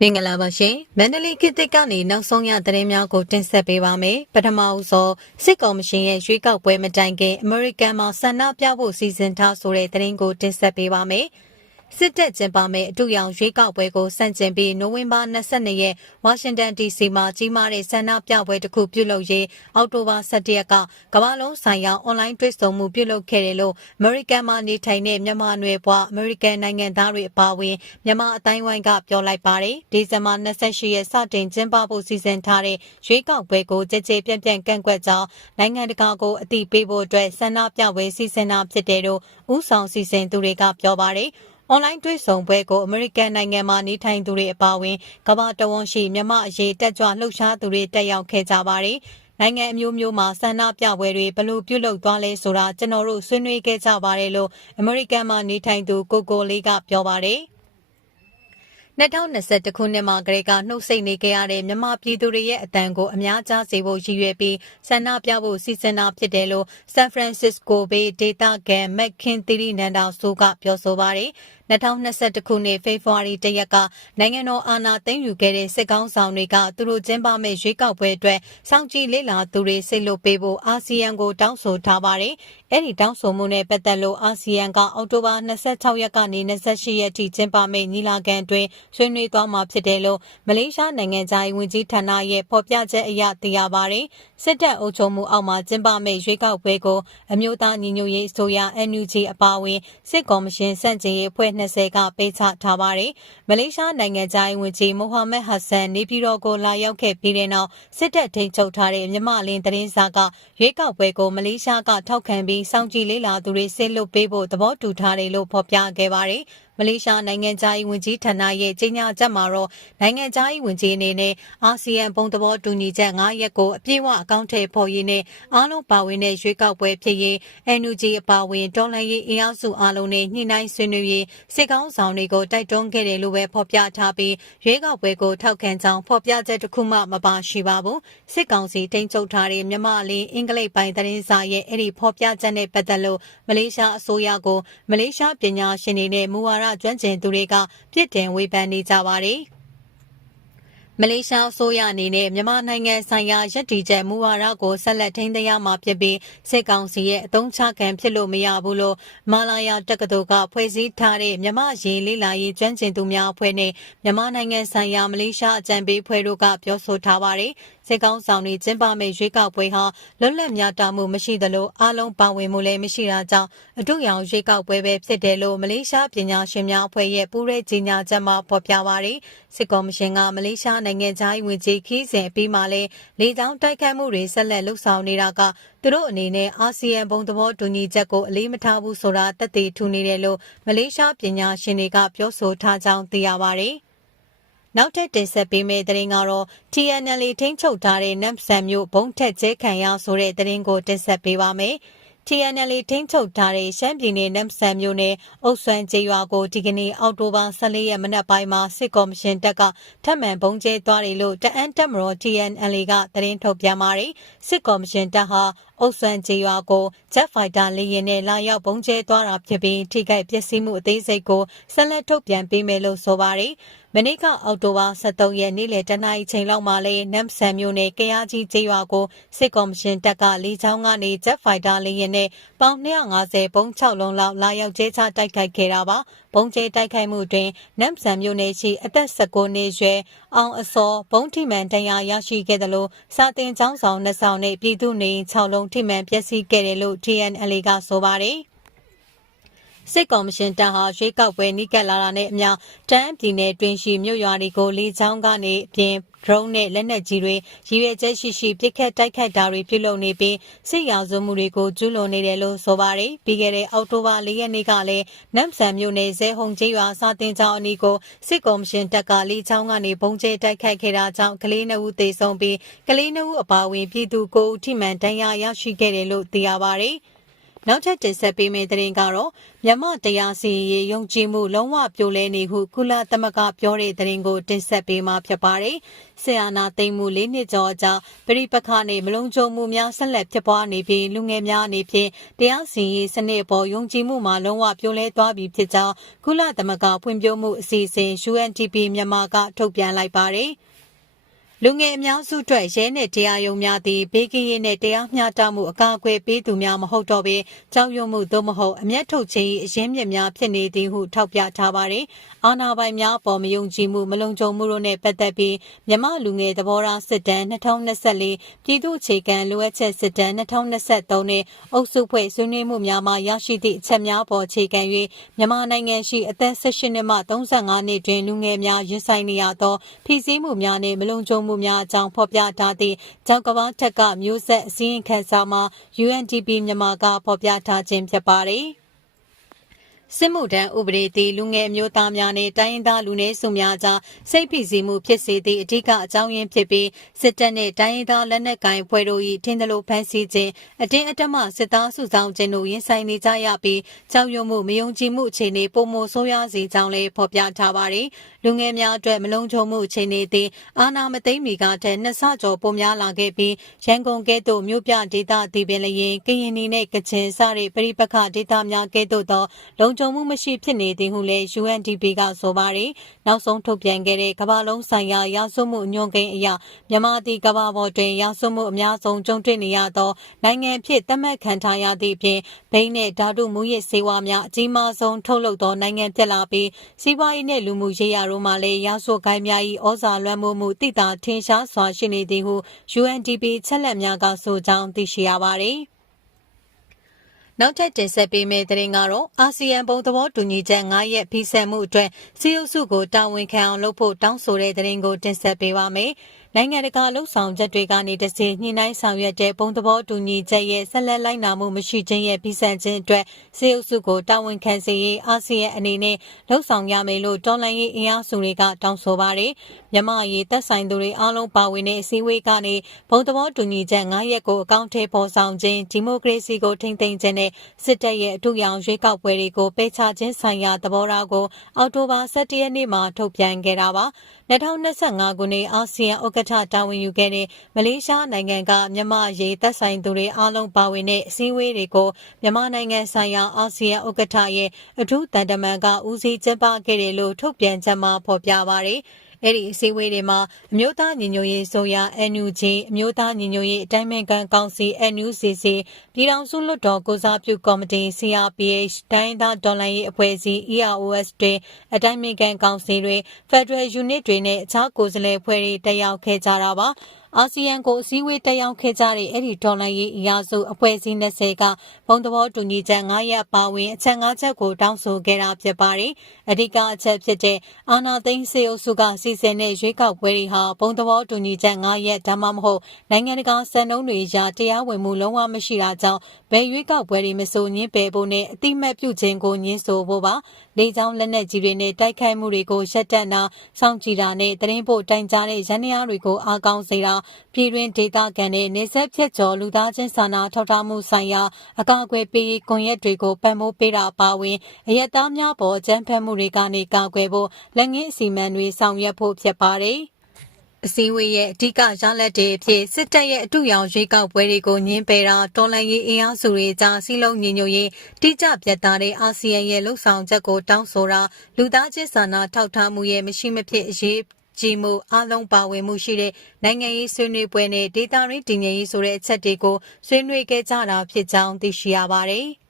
မင်္ဂလာပါရှင်မန္တလေးခေတ်ကနေနောက်ဆုံးရသတင်းများကိုတင်ဆက်ပေးပါမယ်ပထမဦးဆုံးစစ်ကောင်မရှင်ရဲ့ရွေးကောက်ပွဲမတိုင်ခင်အမေရိကန်မှာဆန္ဒပြဖို့စီစဉ်ထားဆိုတဲ့သတင်းကိုတင်ဆက်ပေးပါမယ်။စစ်တပ်ကျင်းပမယ့်အထူးရောင်ရွေးကောက်ပွဲကိုဆန့်ကျင်ပြီးနိုဝင်ဘာ22ရက်ဝါရှင်တန် DC မှာကြီးမားတဲ့ဆန္ဒပြပွဲတစ်ခု ပြုလုပ်ရေးအောက်တိုဘာ17ရက်ကကမ္ဘာလုံးဆိုင်ရာအွန်လိုင်းတွေ့ဆုံမှုပြုလုပ်ခဲ့တယ်လို့ American မှာနေထိုင်တဲ့မြန်မာနွယ်ဘွား American နိုင်ငံသားတွေအပါအဝင်မြန်မာအတိုင်းဝိုင်းကပြောလိုက်ပါတယ်ဒီဇင်ဘာ28ရက်စတင်ကျင်းပဖို့စီစဉ်ထားတဲ့ရွေးကောက်ပွဲကိုကြည်ကြဲပြန့်ပြန့်ကန့်ကွက်ကြောင်းနိုင်ငံတကာကိုအသိပေးဖို့အတွက်ဆန္ဒပြပွဲစီစဉ်တာဖြစ်တယ်လို့ဥဆောင်စီစဉ်သူတွေကပြောပါတယ်။။အွန်လိုင်းတွေ့ဆုံပွဲကိုအမေရိကန်နိုင်ငံမှာနေထိုင်သူတွေအပါအဝင်ကမ္ဘာတဝန်းရှိမြန်မာ့အရေးတက်ကြွလှုပ်ရှားသူတွေတက်ရောက်ခဲ့ကြပါတယ်။နိုင်ငံအမျိုးမျိုးမှာဆန္ဒပြပွဲတွေဘယ်လိုပြုလုပ်သွားလဲဆိုတာကျနော်တို့ဆွေးနွေးခဲ့ကြပါတယ်လို့အမေရိကန်မှာနေထိုင်သူကိုကိုလေးကပြောပါတယ်2021ခုနှစ်မှာကလေးကနှုတ်ဆက်နေခဲ့ရတဲ့မြန်မာပြည်သူတွေရဲ့အတန်ကိုအများကြားစေဖို့ရည်ရွယ်ပြီးဆန္ဒပြဖို့စီစဉ်တာဖြစ်တယ်လို့ San Francisco Bay ဒေသခံ McKin သီရိနန္ဒာဆိုကပြောဆိုပါတယ်။2021ခုနှစ်ဖေဖော်ဝါရီ1ရက်ကနိုင်ငံတော်အာဏာသိမ်းယူခဲ့တဲ့စစ်ကောင်ဆောင်တွေကသူတို့ကျင်းပမဲ့ရွေးကောက်ပွဲအတွက်စောင့်ကြည့်လေ့လာသူတွေစိတ်လွတ်ပေးဖို့အာဆီယံကိုတောင်းဆိုထားပါတယ်။အဲ့ဒီတောင်းဆိုမှုနဲ့ပတ်သက်လို့အာဆီယံကအောက်တိုဘာ26ရက်ကနေ28ရက်ထိကျင်းပမဲ့ညီလာခံတွင်ဆွေးနွေးသွားမှာဖြစ်တယ်လို့မလေးရှားနိုင်ငံသားဝင်ကြီးဌာနရဲ့ဖော်ပြချက်အရသိရပါတယ်။စစ်တပ်အုပ်ချုပ်မှုအောက်မှာကျင်းပမဲ့ရွေးကောက်ပွဲကိုအမျိုးသားညီညွတ်ရေးအစိုးရ NUG အပါအဝင်စစ်ကော်မရှင်စန့်ကျင်ရေးအဖွဲ့2020ကပေးချထားပါတယ်။မလေးရှားနိုင်ငံခြားရေးဝန်ကြီးမိုဟာမက်ဟဆန်နေပြည်တော်ကိုလာရောက်ခဲ့ပြီးတဲ့နောက်စစ်တပ်ထိန်းချုပ်ထားတဲ့မြမလင်းသတင်းစာကရွေးကောက်ပွဲကိုမလေးရှားကထောက်ခံပြီးစောင့်ကြည့်လေ့လာသူတွေဆင်းလွတ်ပေးဖို့သဘောတူထားတယ်လို့ဖော်ပြခဲ့ပါတယ်။မလေးရှားနိုင်ငံသား၏ဝန်ကြီးဌာနရဲ့ကြေညာချက်မှာတော့နိုင်ငံသား၏ဝန်ကြီးအနေနဲ့အာဆီယံပုံသဘောတူညီချက်၅ရပ်ကိုအပြည့်အဝအကောင့်ထည့်ဖော်ရေးနဲ့အားလုံးပါဝင်တဲ့ရွေးကောက်ပွဲဖြစ်ရေး NUG အပါအဝင်တော်လှန်ရေးအင်အားစုအားလုံးနဲ့ညှိနှိုင်းဆွေးနွေးရေးစစ်ကောင်ဆောင်တွေကိုတိုက်တွန်းခဲ့တယ်လို့ပဲဖော်ပြထားပြီးရွေးကောက်ပွဲကိုထောက်ခံကြောင်းဖော်ပြချက်တစ်ခုမှမပါရှိပါဘူးစစ်ကောင်စီတင်ချုပ်ထားတဲ့မြမလင်းအင်္ဂလိပ်ပိုင်းသတင်းစာရဲ့အဲ့ဒီဖော်ပြချက်နဲ့ပတ်သက်လို့မလေးရှားအစိုးရကိုမလေးရှားပညာရှင်တွေနဲ့မူဝါဒရကျွမ်းကျင်သူတွေကပြစ်တင်ဝေဖန်နေကြပါတယ်။မလေးရှားအစိုးရအနေနဲ့မြန်မာနိုင်ငံဆိုင်ရာရည်တည်ချက်မူဝါဒကိုဆက်လက်ထိန်းသိမ်းရမှာဖြစ်ပြီးစစ်ကောင်စီရဲ့အသုံးချခံဖြစ်လို့မရဘူးလို့မာလာယာတက္ကသိုလ်ကဖွဲ့စည်းထားတဲ့မြန်မာရေလေးလာရေးကျွမ်းကျင်သူများအဖွဲ့နဲ့မြန်မာနိုင်ငံဆိုင်ရာမလေးရှားအကြံပေးဖွဲ့တို့ကပြောဆိုထားပါတယ်စစ်ကောင်ဆောင်တွေကျင်းပမဲ့ရွေးကောက်ပွဲဟာလွတ်လပ်မျှတမှုမရှိသလိုအလုံးပါဝင်မှုလည်းမရှိတာကြောင့်အတုရောင်ရွေးကောက်ပွဲပဲဖြစ်တယ်လို့မလေးရှားပညာရှင်များအဖွဲ့ရဲ့ပူးရဲကြေညာချက်မှဖော်ပြပါရယ်စစ်ကော်မရှင်ကမလေးရှားနိုင်ငံခြားရေးဝန်ကြီးခီးစဉ်အပြီးမှာလဲလေကြောင်းတိုက်ခိုက်မှုတွေဆက်လက်လှုပ်ဆောင်နေတာကသူတို့အနေနဲ့အာဆီယံဘုံသဘောတူညီချက်ကိုအလေးမထားဘူးဆိုတာသက်သေထူနေတယ်လို့မလေးရှားပညာရှင်တွေကပြောဆိုထားကြောင်းသိရပါတယ်။နောက်ထပ်တင်ဆက်ပေးမယ့်သတင်းကတော့ TNL ထိန်းချုပ်ထားတဲ့နမ်ဆန်မြို့ဘုံထက်ကျဲခံရဆိုတဲ့သတင်းကိုတင်ဆက်ပေးပါမယ်။ TNL ထိန်းချုပ်ထားတဲ့ရှမ်းပြည်နယ်နမ်ဆန်မြို့နယ်အုပ်ဆွမ်းကျေးရွာကိုဒီကနေ့အောက်တိုဘာ14ရက်မနက်ပိုင်းမှာစစ်ကော်မရှင်တပ်ကထပ်မံဘုံကျဲသွားတယ်လို့တအန်းတက်မတော် TNL ကသတင်းထုတ်ပြန်ပါတယ်စစ်ကော်မရှင်တပ်ဟာအုပ်ဆွမ်းကျေးရွာကို Jet Fighter လေယာဉ်နဲ့လာရောက်ဘုံကျဲသွားတာဖြစ်ပြီး ထိခိုက်ပျက်စီးမှုအသေးစိတ်ကိုဆက်လက်ထုတ်ပြန်ပေးမယ်လို့ဆိုပါတယ်။မနေ့ကအောက်တိုဘာ23ရက်နေ့လယ်တနာရီချိန်လောက်မှာလဲနမ်ဆန်မြို့နယ်ကယားကြီးကျေးရွာကိုစစ်ကော်မရှင်တပ်ကလေကြောင်းကနေဂျက်ဖိုက်တာလေယာဉ်နဲ့ပေါင်250ပုံ6လုံးလောက်လာရောက်ကျဲချတိုက်ခိုက်ခဲ့တာပါဘုံကျဲတိုက်ခိုက်မှုတွင်နမ်ဆန်မြို့နယ်ရှိအသက်19နှစ်ရွယ်အောင်အစောဘုံထိမှန်တရားရရှိခဲ့သလိုစာတင်ကျောင်းဆောင်နှစ်ဆောင်နဲ့ပြည်သူနေ6လုံးထိမှန်ပျက်စီးခဲ့တယ်လို့ TNL ကဆိုပါတယ်။စစ်ကော်မရှင်တပ်ဟာရွေးကောက်ပွဲနှိကပ်လာတာနဲ့အမျှတန်းပြည်နယ်တွင်ရှိမြို့ရွာတွေကိုလေကြောင်းကနေအပြင် drone နဲ့လက်နက်ကြီးတွေရည်ရွယ်ချက်ရှိရှိပစ်ခတ်တိုက်ခတ်တာတွေပြုလုပ်နေပြီးစစ်ရောင်စုမှုတွေကိုကျူးလွန်နေတယ်လို့ဆိုပါတယ်။ပြီးခဲ့တဲ့အောက်တိုဘာ၄ရက်နေ့ကလည်းနမ်ဆန်မြို့နယ်ဇဲဟုန်ကျေးရွာစာတင်ကျောင်းအနီးကိုစစ်ကော်မရှင်တပ်ကလေကြောင်းကနေဘုံကျဲတိုက်ခတ်ခဲ့တာကြောင့်ကလေးနှုတ်သေဆုံးပြီးကလေးနှုတ်အပါအဝင်ပြည်သူကိုအထိမှန်ဒဏ်ရာရရှိခဲ့တယ်လို့သိရပါတယ်။နောက်ထပ်တင်ဆက်ပေးမယ့်သတင်းကတော့မြမတရားစီရင်ရေးယုံကြည်မှုလုံးဝပြိုလဲနေဟုကုလသမဂ္ဂပြောတဲ့သတင်းကိုတင်ဆက်ပေးမှာဖြစ်ပါတယ်။ဆီယာနာသိမ့်မှု၄နှစ်ကျော်အကြာပြည်ပခနဲ့မလုံခြုံမှုများဆက်လက်ဖြစ်ပွားနေပြီးလူငယ်များအနေဖြင့်တရားစီရင်ရေးစနစ်ပေါ်ယုံကြည်မှုမှာလုံးဝပြိုလဲသွားပြီဖြစ်ကြောင်းကုလသမဂ္ဂဖွံ့ဖြိုးမှုအစီအစဉ် UNDP မြန်မာက ထုတ်ပြန်လိုက်ပါတယ်။လူငယ်အများစုအတွက်ရဲနဲ့တရားရုံးများသည်ဘေးကင်းရေးနဲ့တရားမျှတမှုအကာအကွယ်ပေးသူများမဟုတ်တော့ဘဲကြောက်ရွံ့မှုသို့မဟုတ်အမျက်ထုတ်ခြင်း၏အရင်းမြစ်များဖြစ်နေသည်ဟုထောက်ပြထားပါတယ်။အာဏာပိုင်များအပေါ်မယုံကြည်မှုမလုံခြုံမှုတို့နဲ့ပတ်သက်ပြီးမြမလူငယ်သဘောထားစစ်တမ်း2024ပြည်သူ့အခြေခံလိုအပ်ချက်စစ်တမ်း2023နဲ့အုပ်စုဖွဲ့ဆွေးနွေးမှုများမှရရှိသည့်အချက်များပေါ်အခြေခံ၍မြမနိုင်ငံရှိအသက်18နှစ်မှ35နှစ်တွင်လူငယ်များရင်ဆိုင်နေရသောဖိစီးမှုများနှင့်မလုံခြုံမှုမှုများအကြောင်းဖော်ပြထားသည့်ကြောင်းကဘာထက်ကမျိုးဆက်အစည်းအခမ်းစာမှာ UNDP မြန်မာကဖော်ပြထားခြင်းဖြစ်ပါတယ်။စစ်မှုထမ်းဥပဒေသည်လူငယ်အမျိုးသားများနှင့်တိုင်းရင်းသားလူနည်းစုများကြားစိတ်ဖိစီးမှုဖြစ်စေသည့်အဓိကအကြောင်းရင်းဖြစ်ပြီးစစ်တပ်နှင့်တိုင်းရင်းသားလက်နက်ကိုင်ဖွဲ့တို့၏ထင်သလိုဖမ်းဆီးခြင်းအတင်းအဓမ္မစစ်သားစုဆောင်ခြင်းတို့ရင်ဆိုင်နေကြရပြီးကြောက်ရွံ့မှုမယုံကြည်မှုအခြေအနေပုံမဆိုးရွားစေကြောင်းလည်းဖော်ပြထားပါသည်လူငယ်များအတွက်မလုံခြုံမှုအခြေအနေသည်အာဏာမသိမ်းမီကထက်နှစ်ဆကျော်ပိုများလာခဲ့ပြီးရန်ကုန်ကဲ့သို့မြို့ပြဒေသတည်ပင်လျင်ကရင်နီနှင့်ကချင်စသည့်ပြည်ပခဒေသများကဲ့သို့သောလုံခြုံဆုံမှုမရှိဖြစ်နေသည်ဟုလည်း UNDP ကဆိုပါတယ်။နောက်ဆုံးထုတ်ပြန်ခဲ့တဲ့ကမ္ဘာလုံးဆိုင်ရာရာဇဝမှုအညွန်ကိန်းအရမြန်မာပြည်ကမ္ဘာပေါ်တွင်ရာဇဝမှုအများဆုံးကြုံတွေ့နေရသောနိုင်ငံဖြစ်သတ်မှတ်ခံထားရသည့်အပြင်ဘိန်းနှင့်ဓာတုမူရစ်စေဝါများအကြီးမားဆုံးထုတ်လုပ်သော နိုင်ငံဖြစ်လာပြီးစီးပွားရေးနှင့်လူမှုရေးရာတို့မှလည်းရာဇဝကိုင်းများ၏ဩဇာလွှမ်းမိုးမှုတိတာထင်ရှားစွာရှိနေသည်ဟု UNDP ချက်လက်များကဆိုကြောင်းသိရှိရပါတယ်။နောက်ထပ်တင်ဆက်ပေးမယ့်သတင်းကတော့အာဆီယံဘုံသဘောတူညီချက်9ရက်ဖိဆက်မှုအတွက်စီးရုပ်စုကိုတာဝန်ခံအောင်လုပ်ဖို့တောင်းဆိုတဲ့သတင်းကိုတင်ဆက်ပေးပါမယ်။နိုင်ငံတကာလှုပ်ဆောင်ချက်တွေကနေတစဉ်ညှိနှိုင်းဆောင်ရွက်တဲ့ပုံသဘောအတူညီချက်ရဲ့ဆက်လက်လိုက်နာမှုမရှိခြင်းရဲ့ပြည်ဆန်ခြင်းအတွက်စေအုပ်စုကိုတာဝန်ခံစေရေးအာဆီယံအနေနဲ့လှုပ်ဆောင်ရမယ်လို့တော်လှန်ရေးအင်အားစုတွေကတောင်းဆိုပါတယ်။မြန်မာရေးသက်ဆိုင်သူတွေအားလုံးပါဝင်တဲ့အစည်းအဝေးကနေပုံသဘောတူညီချက်၅ရက်ကိုအကောင့်ထဲပေါ်ဆောင်ခြင်းဒီမိုကရေစီကိုထိမ့်သိမ်းခြင်းနဲ့စစ်တပ်ရဲ့အထူးရောင်ရွေးကောက်ပွဲတွေကိုပယ်ချခြင်းဆိုင်ရာသဘောထားကိုအောက်တိုဘာ17ရက်နေ့မှာထုတ်ပြန်ခဲ့တာပါ။2025ခုနှစ်အာဆီယံဥက္ကဋ္က္ကဋ္ဌတာဝန်ယူခဲ့တဲ့မလေးရှားနိုင်ငံကမြန်မာရေးသက်ဆိုင်သူတွေအားလုံးပါဝင်တဲ့အစည်းအဝေးတွေကိုမြန်မာနိုင်ငံဆိုင်ရာအာဆီယံဥက္ကဋ္ဌရဲ့အထူးတန်တမန်ကဦးစီးကျင်းပခဲ့တယ်လို့ထုတ်ပြန်ချက်မှာဖော်ပြပါရယ်။အဲ့ဒီအစည်းအဝေးတွေမှာအမျိုးသားညီညွတ်ရေးဆိုရာ NUG အမျိုးသားညီညွတ်ရေးအတိုင်းအမြခံကောင်စီ NUCC ပြည်ထောင်စုလွှတ်တော်ကိုစားပြုကော်မတီ CRPH တိုင်းဒေသဒေါ်လာရေးအဖွဲ့အစည်း EROS တွေအတိုင်းအမြခံကောင်စီတွေ Federal Unit တွေနဲ့အခြားကိုယ်စားလှယ်အဖွဲ့တွေတက်ရောက်ခဲ့ကြတာပါ။အာဆီယံကိုအစည်းအဝေးတက်ရောက်ခဲ့ကြတဲ့အဲ့ဒီဒေါ်လာရေးအရာစုအဖွဲ့အစည်း20ကဘုံသဘောတူညီချက်9ရပ်ပါဝင်အချက်5ချက်ကိုတောင်းဆိုခဲ့တာဖြစ်ပါတယ်။အဓိကအချက်ဖြစ်တဲ့အာဏာသိမ်းစေအုပ်စုကစီစဉ်တဲ့ရွေးကောက်ပွဲတွေဟာဘုံသဘောတူညီချက်9ရပ်ဒါမှမဟုတ်နိုင်ငံတကာစံနှုန်းတွေအရတရားဝင်မှုလုံးဝမရှိတာကြောင့်ဘယ်ရွေးကောက်ပွဲတွေမဆိုညှင်းပယ်ဖို့နဲ့အတိမတ်ပြုခြင်းကိုညှင်းဆိုဖို့ပါ။လေကြောင်းလက်နက်ကြီးတွေနဲ့တိုက်ခိုက်မှုတွေကိုရပ်တန့်တာစောင့်ကြည့်တာနဲ့တရင်ဖို့တိုင်ကြားတဲ့ရန်ရာတွေကိုအားကောင်းစေတာပြည်တွင်းဒေသခံနဲ့နေဆက်ဖြတ်ကျော်လူသားချင်းစာနာထောက်ထားမှုဆိုင်ရာ အကာအကွယ်ပေးရေးကွန်ရက်တွေကိုပံ့ပိုးပေးတာပါဝင်အရက်သားများပေါ်အကြမ်းဖက်မှုတွေကနေကာကွယ်ဖို့လက်ငင်းအစီအမံတွေဆောင်ရွက်ဖို့ဖြစ်ပါတယ်။အစည်းအဝေးရဲ့အဓိကရလဒ်တွေအဖြစ်စစ်တပ်ရဲ့အထူးရောင်ရွေးကောက်ပွဲတွေကိုညှင်းပယ်တာတော်လှန်ရေးအင်အားစုတွေကြားစီးလုံးညီညွတ်ရေးတိကျပြတ်သားတဲ့အာဆီယံရဲ့လှုပ်ဆောင်ချက်ကိုတောင်းဆိုတာလူသားချင်းစာနာထောက်ထားမှုရဲ့မရှိမဖြစ်အရေးကြီးမှုအားလုံးပါဝင်မှုရှိတဲ့နိုင်ငံရေးဆွေးနွေးပွဲနဲ့ဒေသရင်းတည်ငြိမ်ရေးဆိုတဲ့အချက်တွေကိုဆွေးနွေးခဲ့ကြတာဖြစ်ကြောင်းသိရှိရပါတယ်။